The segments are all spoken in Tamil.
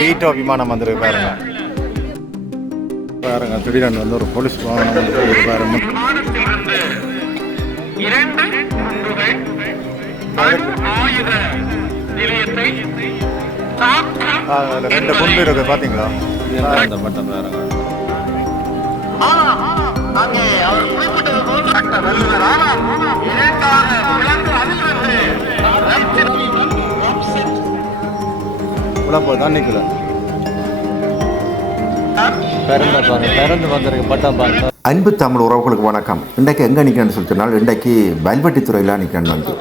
டீட்டோ விமானம் வந்திருக்கு பாருங்க. பாருங்க திடீரென்று வந்து ஒரு போலீஸ் வாகனம் வந்து பாருங்க. அதுல ரெண்டு குண்டு இருக்கு பாத்தீங்களா? இந்த பட்டம் பாருங்க. அங்கே அவர் குறிப்பிட்டது போல் உழப்பு தான் நிக்கல. பிறந்த பாருங்க பிறந்து வந்திருக்கு பட்டம் பாருங்க அன்பு தமிழ் உறவுகளுக்கு வணக்கம். இன்றைக்கு எங்கே நிற்கிறேன்னு சொல்லி சொன்னால் இன்றைக்கு வல்வெட்டித்துறையில் நிற்கிறேன் வந்து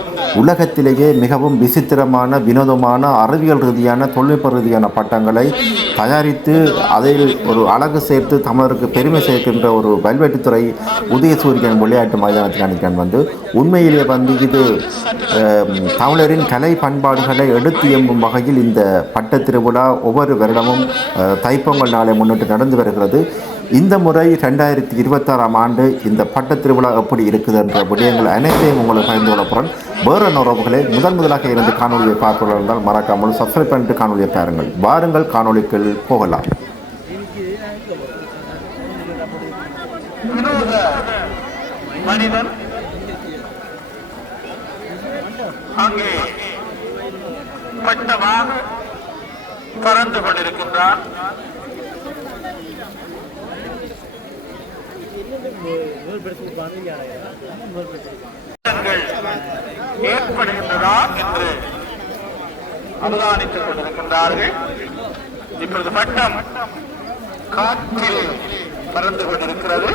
உலகத்திலேயே மிகவும் விசித்திரமான வினோதமான அறிவியல் ரீதியான தொழில்நுட்ப ரீதியான பட்டங்களை தயாரித்து அதில் ஒரு அழகு சேர்த்து தமிழருக்கு பெருமை சேர்க்கின்ற ஒரு வல்வெட்டித்துறை உதயசூரியன் விளையாட்டு மைதானத்தில் நிற்கிறேன் வந்து உண்மையிலே வந்து இது தமிழரின் கலை பண்பாடுகளை எடுத்து எம்பும் வகையில் இந்த பட்டத் திருவிழா ஒவ்வொரு வருடமும் தைப்பொங்கல் நாளை முன்னிட்டு நடந்து வருகிறது. இந்த முறை ரெண்டாயிரத்தி இருபத்தாறாம் ஆண்டு இந்த பட்டத் திருவிழா எப்படி இருக்குது என்ற விடயங்கள் அனைத்தையும் உங்களுக்கு பகிர்ந்து கொள்ள போகிறேன் வேறு உறவுகளை முதன் முதலாக இருந்து காணொலியை பார்ப்பவர்கள் இருந்தால் மறக்காமல் சப்ஸ்கிரைப் பண்ணிட்டு காணொலியை பாருங்கள். வாருங்கள் காணொலிக்குள் போகலாம். மனிதன் அங்கே பட்டமாக பறந்து கொண்டிருக்கின்றான் ஏற்படுகின்றதா என்று அவதானித்துக் கொண்டிருக்கின்றார்கள். இப்பொழுது பட்டம் காற்றில் பறந்து கொண்டிருக்கிறது.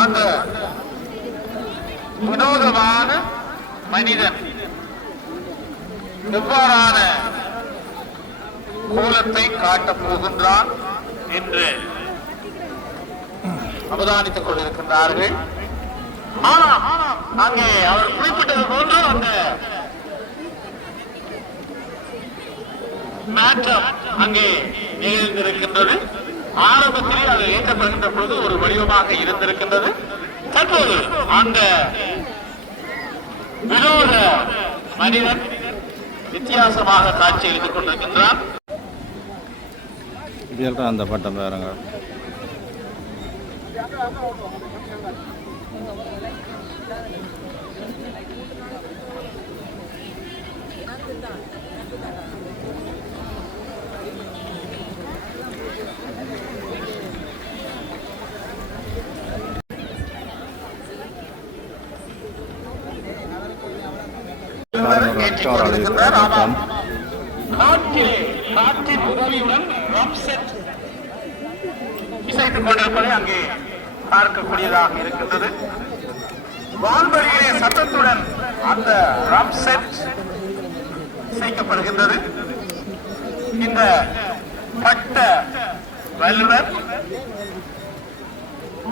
அந்த வினோதமான மனிதன் எவ்வாறான கோலத்தை காட்டப் போகின்றான் என்று அவதானித்துக் கொண்டிருக்கின்றார்கள். அங்கே அவர் குறிப்பிட்டது போன்று அந்த மாற்றம் அங்கே நிகழ்ந்திருக்கின்றது. ஆரம்பத்திலே அது ஏற்றப்படுகின்ற பொழுது ஒரு வடிவமாக இருந்திருக்கின்றது. தற்போது அந்த வினோத மனிதன் வித்தியாசமாக காட்சியளித்துக் கொண்டிருக்கின்றான். இப்படி அந்த பட்டம் பாருங்க பாருங்க ஒரு அக்கார் ஆள் நாட்டிலே நாட்டின் காற்றிலே காற்றின் உதவியுடன் ட்ரம் இசைத்துக் கொண்டிருப்பதை அங்கே பார்க்கக்கூடியதாக இருக்கின்றது. வான்வழியிலே சத்தத்துடன் அந்த ட்ரம் இசைக்கப்படுகின்றது. இந்த பட்ட வல்லுநர்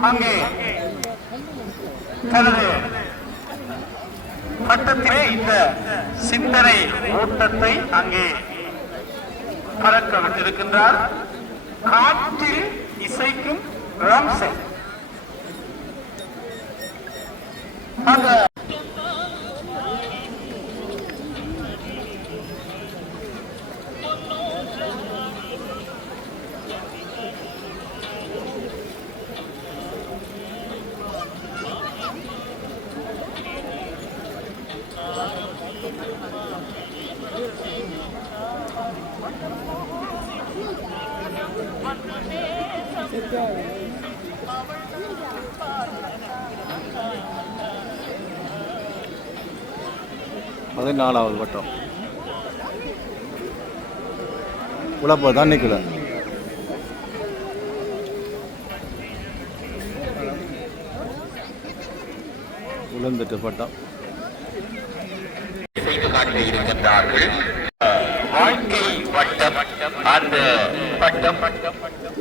அங்கே தனது பட்டத்திலே இந்த சிந்தனை ஓட்டத்தை அங்கே பறக்க விட்டிருக்கின்றார். காற்றில் இசைக்கும் அந்த பதினாலாவது வட்டம். உழப்பு தான் நிக்கல. விழுந்துட்டு பட்டம். செய்து காட்டி இருக்கின்றார்கள். வாழ்க்கை வட்டம் அந்த பட்டம்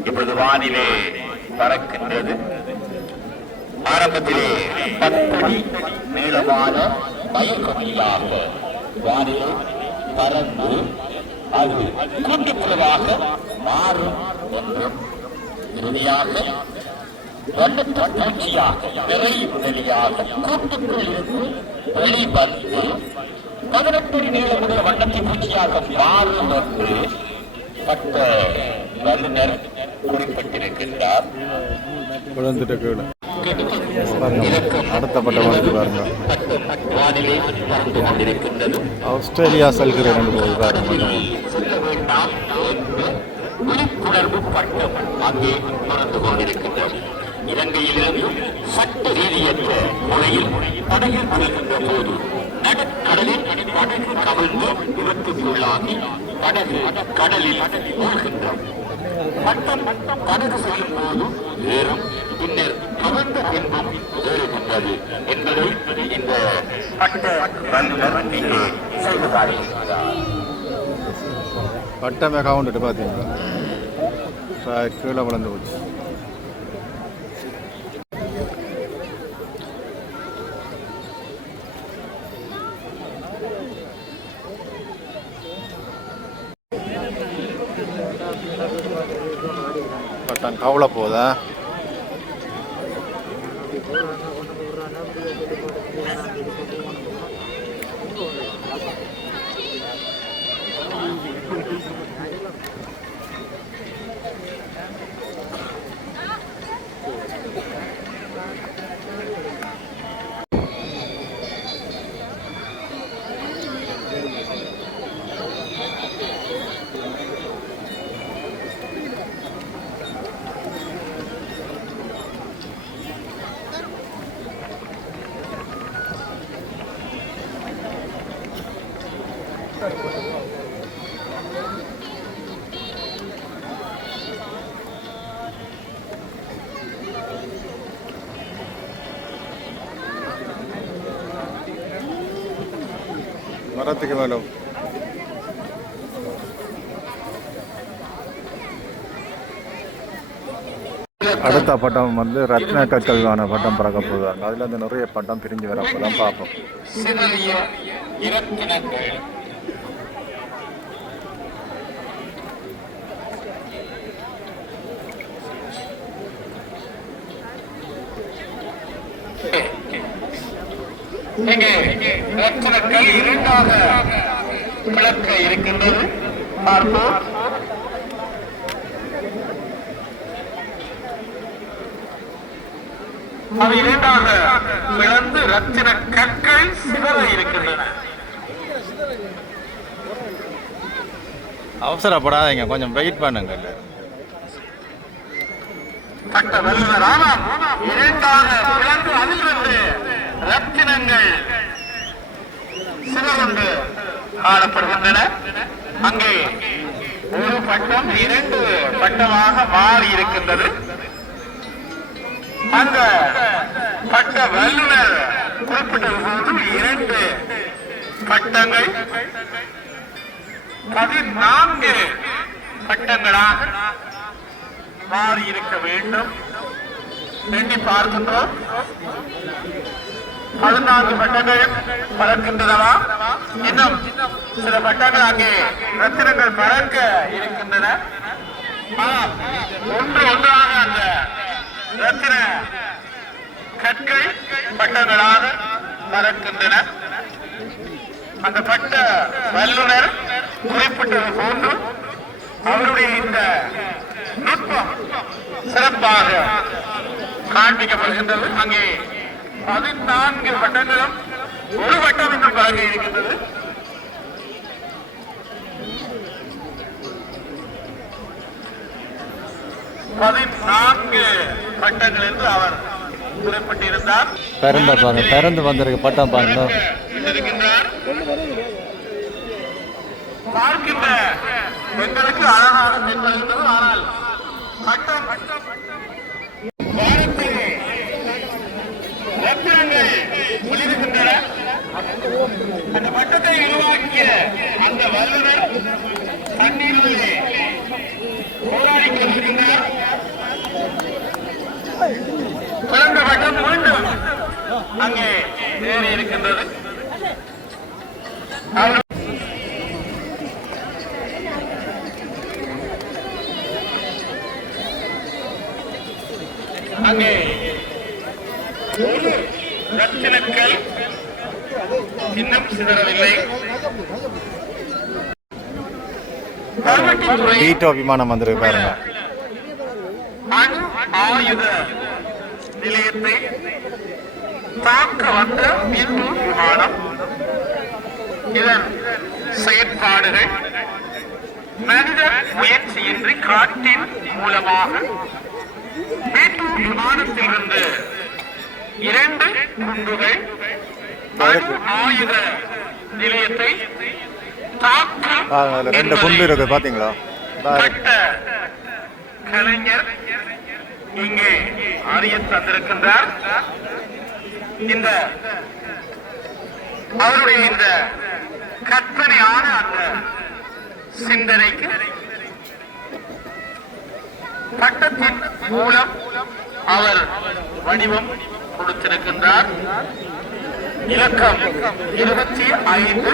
இப்பொழுது வானிலே பறக்கின்றது. ஆரம்பத்திலே பத்தடி நீளமான பயக்கொடியாக வானிலை பறந்து அது கூட்டுக்குழுவாக மாறும் என்றும் இறுதியாக வண்ணத்து பூச்சியாக நிறை முதலியாக கூட்டுக்குள் இருந்து வெளிவந்து பதினெட்டு நீளமுடைய வண்ணத்தை பூச்சியாக மாறும் என்று பட்ட வல்லுநர் குறிப்பிட்டிருக்கின்றார். குழந்தை அடுத்த பட்டம் வந்து பாருங்க. கொண்டிருக்கின்றது ஆஸ்திரேலியா செல்கிற ரெண்டு பாருங்க விழிப்புணர்வு பட்டம் அங்கே நடந்து கொண்டிருக்கின்றது இலங்கையிலிருந்து சட்ட ரீதியற்ற முறையில் படகில் வருகின்ற போது நடுக்கடலில் படகு கவிழ்ந்து விபத்துக்குள்ளாகி படகு கடலில் மூழ்கின்றது பட்டம் படகு செல்லும் போது நேரம் பின்னர் கவிழ்ந்த பின்பும் ஏறுகின்றது என்பதை இந்த பட்ட வல்லுநர் இங்கே செய்து காட்டுகின்றார் பட்டமே கவுண்டுட்டு பார்த்தீங்களா கீழே வளர்ந்து போச்சு. பட்டம் கவலை போதா? வரத்துக்கு மேலே அடுத்த பட்டம் வந்து ரத்ன கற்கள்கான பட்டம் பறக்க போகுதாங்க அதில் இருந்து நிறைய பட்டம் பிரிஞ்சு வரப்போதான் பார்ப்போம். இங்கே ரத்தினங்கள் இரண்டாக விளக்க இருக்கின்றது. பார்ப்போம். அவை இரண்டாக பிளந்து ரத்தின கற்கள் சிதற இருக்கின்றன. அவசரப்படாதீங்க கொஞ்சம் வெயிட் பண்ணுங்க இரண்டாக பிளந்து அதிலிருந்து ரத்தினங்கள் காணப்படுகின்றன. அங்கே ஒரு பட்டம் இரண்டு பட்டமாக மாறி இருக்கின்றது. அந்த பட்ட வல்லுநர் குறிப்பிட்டது போது இரண்டு பட்டங்கள் பதினான்கு பட்டங்களாக மாறி இருக்க வேண்டும். எண்ணி பார்க்கின்றோம். பதினான்கு பட்டங்கள் பறக்கின்றனவா? இன்னும் சில பட்டங்கள் அங்கே ரத்தினங்கள் பறக்க இருக்கின்றன. ஒன்று ஒன்றாக அந்த ரத்தின கற்கள் பட்டங்களாக பறக்கின்றன. அந்த பட்ட வல்லுநர் குறிப்பிட்டது போன்று அவருடைய இந்த நுட்பம் சிறப்பாக காண்பிக்கப்படுகின்றது. அங்கே பதினான்கு பட்டங்களும் ஒரு பட்டம் என்று பழக இருக்கின்றது. பதினான்கு பட்டங்கள் என்று அவர் குறிப்பிட்டிருந்தார். பிறந்த பாருங்க பிறந்து வந்திருக்கு பட்டம் பாருங்க. பார்க்கின்ற பெண்களுக்கு அழகாக தென்படுகின்றது ஆனால் பட்டம் அந்த பட்டத்தை உருவாக்கிய அந்த வல்லுநர் தண்ணீரிலே போராடி கொண்டிருக்கின்றார். பிறந்த பட்டம் மீண்டும் அங்கே ஏறி இருக்கின்றது டீட்டோ விமானம் வந்திருக்கு பாருங்க. அணு ஆயுத நிலையத்தை தாக்க வந்த விமானம். இதன் செயற்பாடுகள் மனித முயற்சியின்றி காற்றின் மூலமாக மீட்பு விமானத்திலிருந்து இரண்டு குண்டுகள் ஆயுத நிலையத்தை அதுல ரெண்டு குண்டு இருக்கு. கட்ட கலைஞர் இங்கே அறிய தந்திருக்கின்றார். இந்த அவருடைய இந்த கற்பனையான அந்த சிந்தனைக்கு பட்டத்தின் மூலம் அவர் வடிவம் கொடுத்திருக்கின்றார். இலக்கம் இருபத்தி ஐந்து.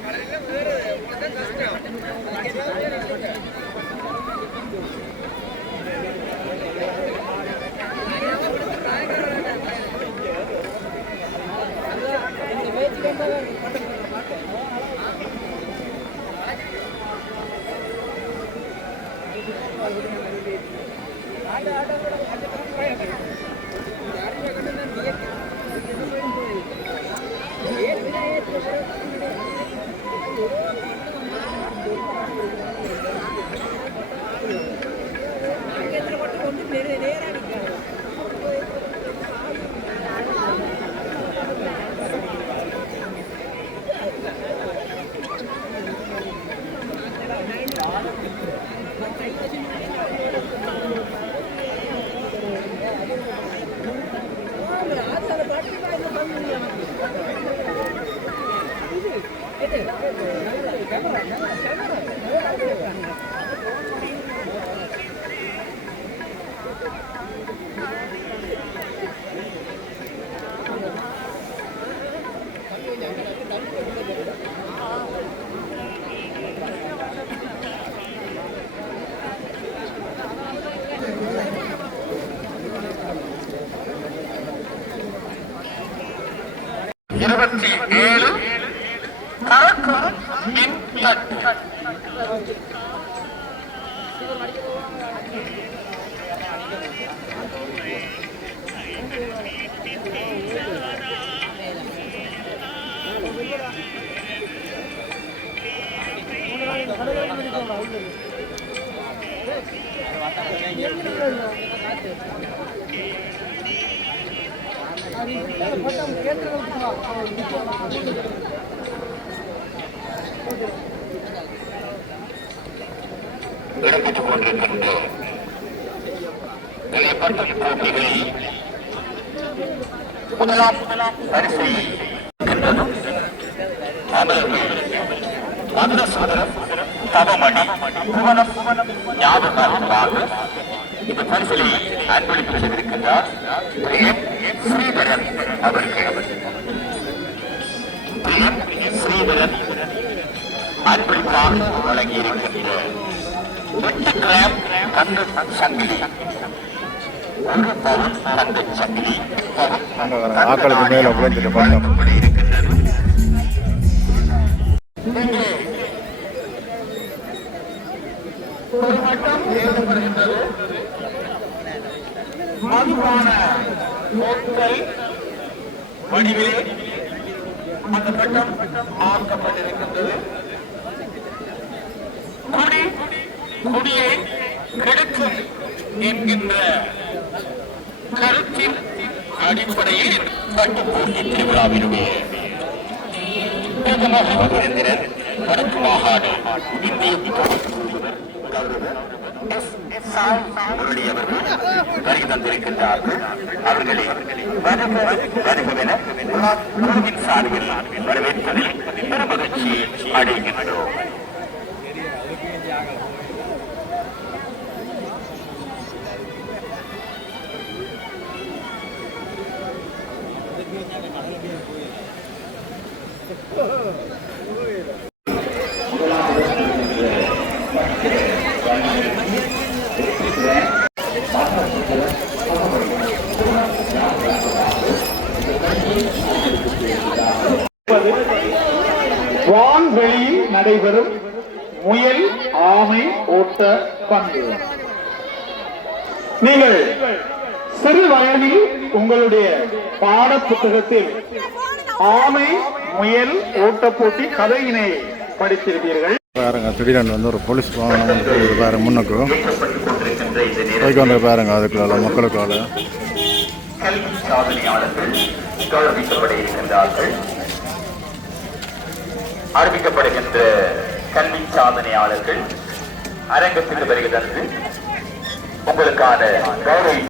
ஏழு தரக்கும் மின் 皆さん。அது இடம்பெற்றுக் கொண்டிருக்கின்ற நிலைப்பட்ட போட்டிகளில் முதலாம் வரிசை மதுர சுதரம் தவமணி புவனம் ஞாபகமாக இந்த பரிசலை அன்பளிப்பு செய்திருக்கின்றார் பிரியன் ஸ்ரீதரன் அவர்கள். பிரியன் ஸ்ரீதரன் அன்பளிப்பாக வழங்கியிருக்கின்ற எட்டு சங்கிலி ஒரு பவுன் தங்க சங்கிலி ஆக்களுக்கு மேல விழுந்துட்டு பட்டம் ஒரு எழுதப்படுகின்றது மதுபான பொருட்கள் வடிவிலே அந்த பட்டம் ஆக்கப்பட்டிருக்கின்றது குடி குடியை கெடுக்கும் என்கின்ற கருத்தின் அடிப்படையில் பட்டு போட்டி திருவிழாவினுடைய பிரதம சுதந்திரன் வடக்கு மாகாண இந்திய தூதுவர் கௌரவர் எஸ். சாய் முரளி அவர்கள் வருகை தந்திருக்கின்றார்கள் அவர்களை வருகவென சார்பில் வரவேற்பதில் பெருமகிழ்ச்சி அடைகின்றோம் வான்வெளியில் நடைபெறும் முயல் ஆமை ஓட்ட பந்து. நீங்கள் சிறு வயதில் உங்களுடைய பாட புத்தகத்தில் ஆமை முயல் ஓட்ட போட்டி கதையினை படித்திருப்பீர்கள். பாருங்க திடீரென்று வந்து ஒரு போலீஸ் வாகனம் வந்து பாருங்க முன்னுக்கு. போய்க்கு வந்து பாருங்க அதுக்குள்ள மக்களுக்குள்ள அறிவிக்கப்படுகின்ற கல்வி சாதனையாளர்கள் அரங்கத்துக்கு வருகை தந்து உங்களுக்கான கௌரவி